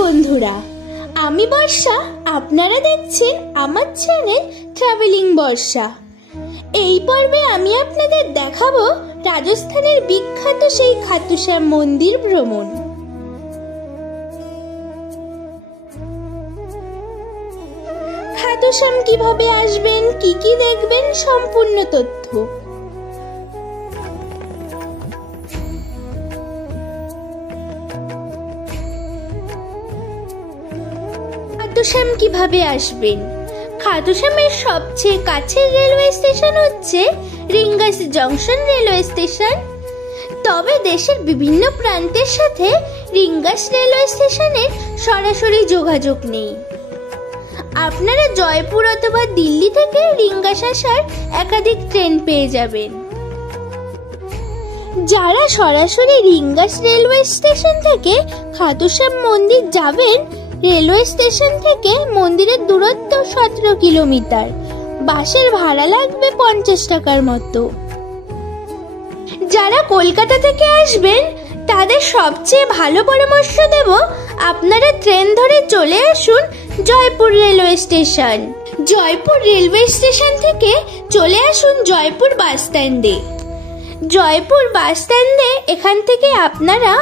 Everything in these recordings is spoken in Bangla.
বন্ধুরা, আমি বর্ষা। আপনারা দেখছেন আমার চ্যানেল ট্রাভেলিং বর্ষা। এই পর্বে আমি আপনাদের দেখাবো রাজস্থানের বিখ্যাত সেই খাটু শ্যাম মন্দির ভ্রমণ। খাটু শ্যাম কিভাবে আসবেন, কি কি দেখবেন, সম্পূর্ণ তথ্য। খাটু শ্যাম কিভাবে আসবেন? খাটু শ্যামের সবচেয়ে কাছের রেলওয়ে স্টেশন হচ্ছে রিঙ্গাস জংশন রেলওয়ে স্টেশন। তবে দেশের বিভিন্ন প্রান্তের সাথে রিঙ্গাস রেলওয়ে স্টেশনের সরাসরি যোগাযোগ নেই। আপনারা জয়পুর অথবা দিল্লি থেকে রিঙ্গাস আসার একাধিক ট্রেন পেয়ে যাবেন। যারা সরাসরি রিঙ্গাস রেলওয়ে স্টেশন থেকে খাটু শ্যাম মন্দির যাবেন, রেলওয়ে স্টেশন থেকে মন্দিরের দূরত্ব 17 কিলোমিটার। বাসের ভাড়া লাগবে 50 টাকার মতো। যারা কলকাতা থেকে আসবেন তাদের সবচেয়ে ভালো পরামর্শ দেব, আপনারা ট্রেন ধরে চলে আসুন Jaipur railway station. Jaipur railway station থেকে চলে আসুন জয়পুর বাস স্ট্যান্ডে। জয়পুর বাস স্ট্যান্ডে এখান থেকে আপনারা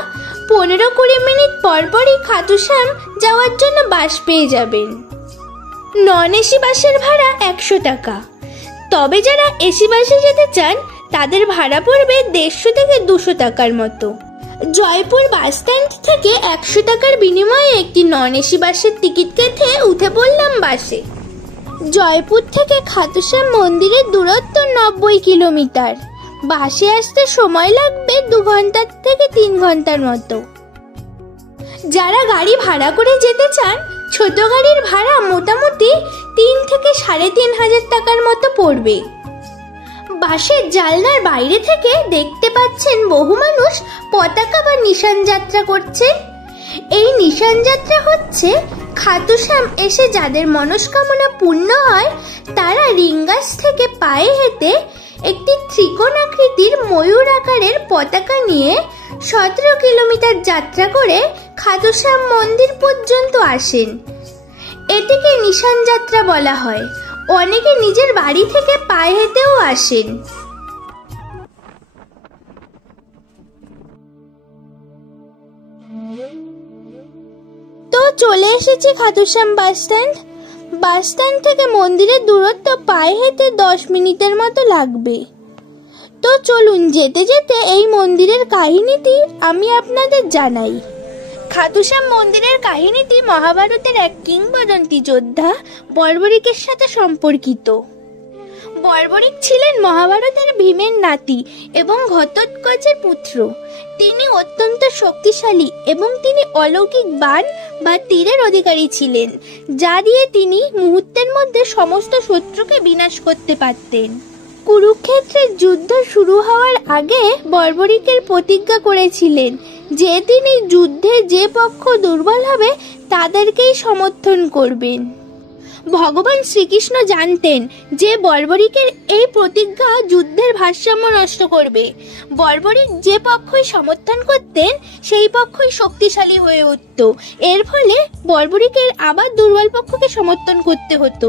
15-20 মিনিট পরপরই খাটু শ্যাম যাওয়ার জন্য বাস পেয়ে যাবেন। নন এসি বাসের ভাড়া 100 টাকা। তবে যারা এসি বাসে যেতে চান তাদের ভাড়া পড়বে 150 থেকে 200 টাকার মতো। জয়পুর বাস স্ট্যান্ড থেকে 100 টাকার বিনিময়ে একটি নন এসি বাসের টিকিট কেটে উঠে পড়লাম বাসে। জয়পুর থেকে খাটু শ্যাম মন্দিরের দূরত্ব 90 কিলোমিটার। বাসে আসতে সময় লাগবে 2 ঘন্টা থেকে 3 ঘন্টার মতো। যারা গাড়ি ভাড়া করে যেতে চান, ছোট গাড়ির ভাড়া মোটামুটি 3 থেকে 3,500 টাকার মতো পড়বে। বাসের জানলার বাইরে থেকে দেখতে পাচ্ছেন বহু মানুষ পতাকা বা নিশান যাত্রা করছেন। এই নিশান যাত্রা হচ্ছে খাটু শ্যাম এসে যাদের মনস্কামনা পূর্ণ হয় তারা রিঙ্গাস থেকে পায়ে হেঁটে একটি ত্রিকোণাকৃতির ময়ূর আকারের পতাকা নিয়ে 17 কিলোমিটার যাত্রা করে খাটু শ্যাম মন্দির পর্যন্ত আসেন। এটিকে নিশান যাত্রা বলা হয়। অনেকে নিজের বাড়ি থেকে পায়ে হেঁটেও আসেন। তো চলে এসেছি খাটু শ্যাম বাস স্ট্যান্ড। বাস স্ট্যান্ড থেকে মন্দিরের দূরত্ব পায়ে হেঁটে 10 মিনিটের মতো লাগবে। তো চলুন যেতে যেতে এই মন্দিরের কাহিনীটি আমি আপনাদের জানাই। খাটু শ্যাম মন্দিরের কাহিনীটি মহাভারতের এক কিংবদন্তি যোদ্ধা বর্বরিকের সাথে সম্পর্কিত। বর্বরিক ছিলেন মহাভারতের ভীমের নাতি এবং ঘটোৎকচের পুত্র। তিনি অত্যন্ত শক্তিশালী এবং তিনি অলৌকিক বাণ বা তীরের অধিকারী ছিলেন, যা দিয়ে তিনি মুহূর্তের মধ্যে সমস্ত শত্রুকে বিনাশ করতে পারতেন। কুরুক্ষেত্রের যুদ্ধ শুরু হওয়ার আগে বর্বরিকের প্রতিজ্ঞা করেছিলেন যে তিনি যুদ্ধে যে পক্ষ দুর্বল হবে তাদেরকেই সমর্থন করবেন। ভগবান শ্রীকৃষ্ণ জানতেন যে বর্বরিকের এই প্রতিজ্ঞা যুদ্ধের ভারসাম্য নষ্ট করবে। বর্বরিক যে পক্ষই সমর্থন করতেন সেই পক্ষই শক্তিশালী হয়ে উঠত। এর ফলে বর্বরিকের আবার দুর্বল পক্ষকে সমর্থন করতে হতো।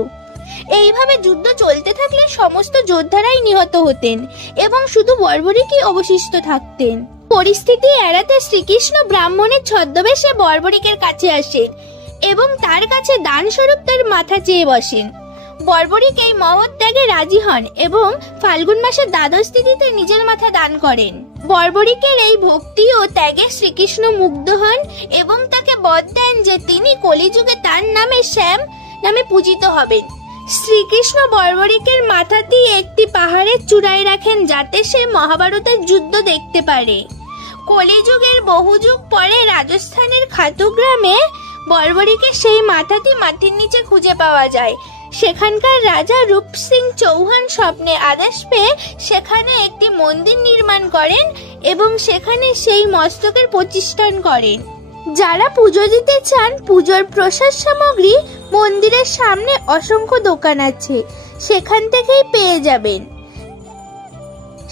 এইভাবে যুদ্ধ চলতে থাকলে সমস্ত যোদ্ধারাই নিহত হতেন এবং শুধু বর্বরিকই অবশিষ্ট থাকতেন। পরিস্থিতি এড়াতে শ্রীকৃষ্ণ ব্রাহ্মণের ছদ্মবেশে বর্বরিকের কাছে আসেন এবং তার কাছে দান স্বরূপ তার মাথা চেয়ে বসেন। বর্বরিক এই মহৎ ত্যাগে রাজি হন এবং ফাল্গুন মাসের দ্বাদশ তিথিতে নিজের মাথা দান করেন। বর্বরিকের এই ভক্তি ও ত্যাগে শ্রীকৃষ্ণ মুগ্ধ হন এবং তাকে বর দেন যে তিনি কলিযুগে তার নামে শ্যাম নামে পূজিত হবেন। শ্রীকৃষ্ণ বর্বরিকের মাথাটি একটি পাহাড়ের চূড়ায় রাখেন যাতে সে মহাভারতের যুদ্ধ দেখতে পারে। কলিযুগের বহু যুগ পরে রাজস্থানের খাটু গ্রামে বর্বরিকের সেই মাথাটি মাটির নিচে খুঁজে পাওয়া যায়। সেখানকার রাজা রূপ সিং চৌহান স্বপ্নে আদেশ পেয়ে সেখানে একটি মন্দির নির্মাণ করেন এবং সেখানে সেই মস্তকের প্রতিষ্ঠান করেন। যারা পুজো দিতে চান, পুজোর প্রসাদ সামগ্রী মন্দিরের সামনে অসংখ্য দোকান আছে, সেখান থেকেই পেয়ে যাবেন।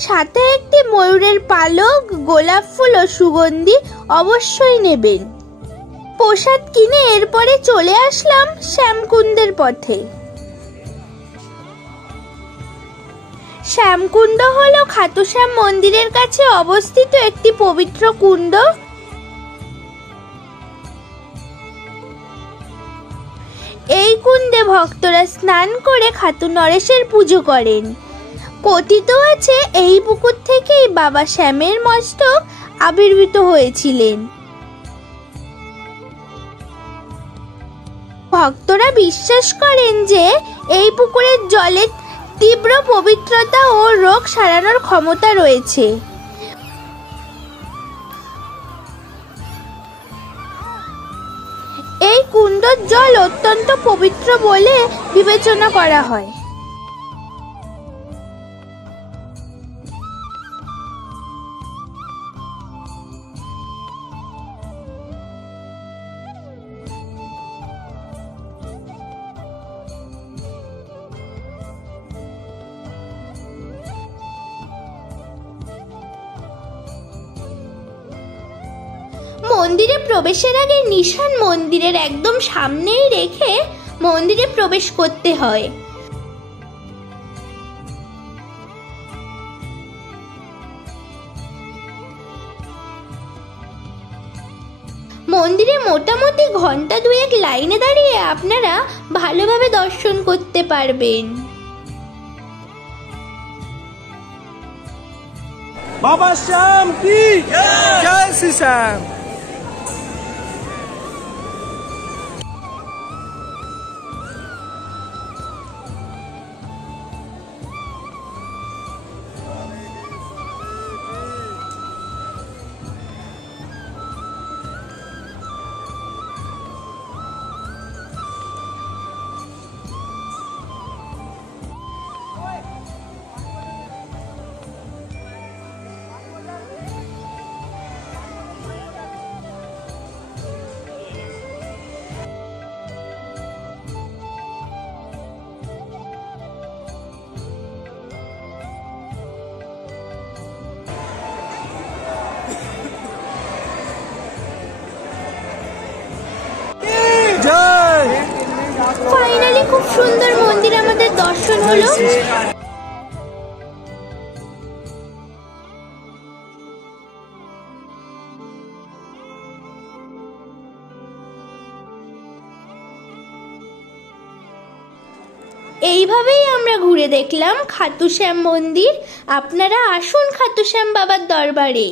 সাথে একটি ময়ূরের পালক, গোলাপ ফুল ও সুগন্ধি অবশ্যই নেবেন। প্রসাদ কিনে এরপরে চলে আসলাম শ্যামকুণ্ডের পথে। শ্যামকুণ্ড হলো খাটুশ্যাম মন্দিরের কাছে অবস্থিত একটি পবিত্র কুণ্ড। এই কুণ্ডে ভক্তরা স্নান করে খাটু নরেশের পুজো করেন। কথিত আছে এই পুকুর থেকেই বাবা শ্যামের মস্তক আবির্ভূত হয়েছিলেন। ভক্তরা বিশ্বাস করেন যে এই পুকুরের জলে তীব্র পবিত্রতা ও রোগ সারানোর ক্ষমতা রয়েছে। এই কুণ্ডর জল অত্যন্ত পবিত্র বলে বিবেচনা করা হয়। মন্দিরে প্রবেশের আগে নিশান মন্দিরের একদম সামনেই রেখে মন্দিরে প্রবেশ করতে হয়। মন্দিরে মোটামুটি ঘন্টা দুয়েক লাইনে দাঁড়িয়ে আপনারা ভালোভাবে দর্শন করতে পারবেন। বাবা শ্যাম কি জয় শ্রী শ্যাম। ফাইনালি খুব সুন্দর মন্দির আমাদের দর্শন হলো। এইভাবেই আমরা ঘুরে দেখলাম খাটুশ্যাম মন্দির। আপনারা আসুন খাটুশ্যাম বাবার দরবারে।